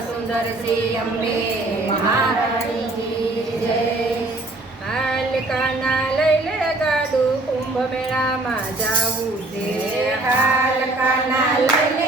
सुंदर सी अम्बे महारानी की जय। हाल हालकाना लैले गाडू, कुंभ मेला मा मेळा माझ्या उदे हालकाना लैले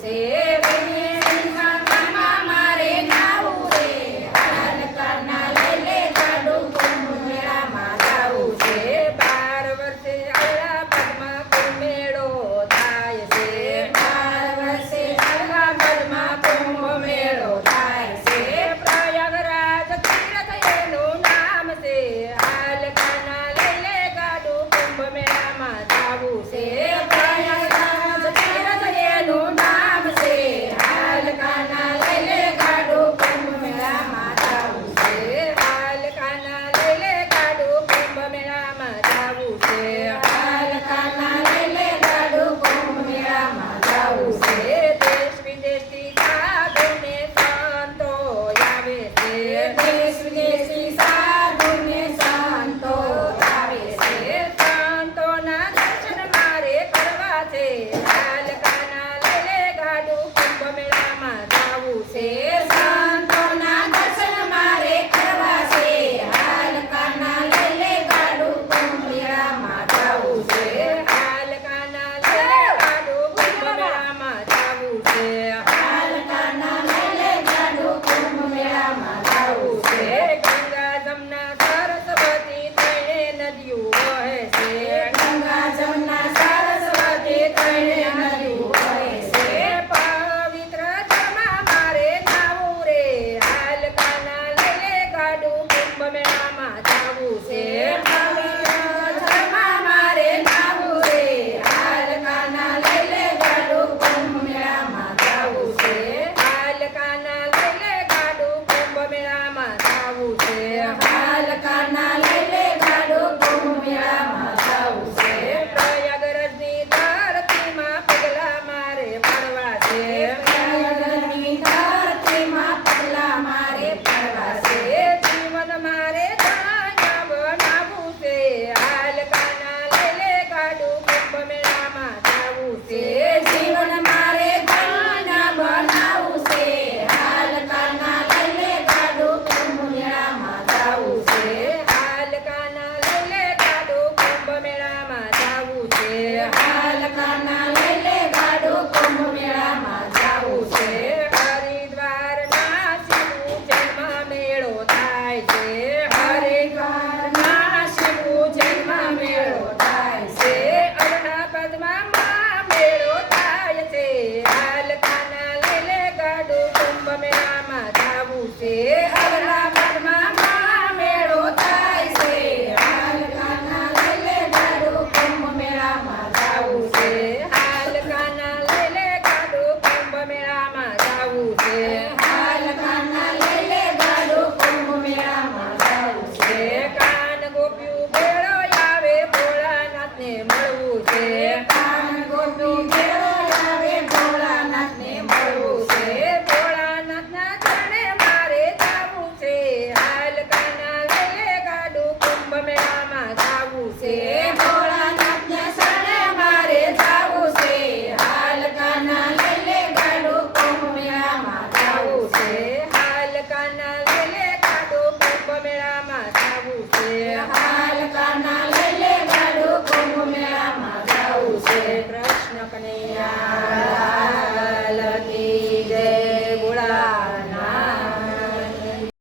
Sí. Satanás. કનૈયા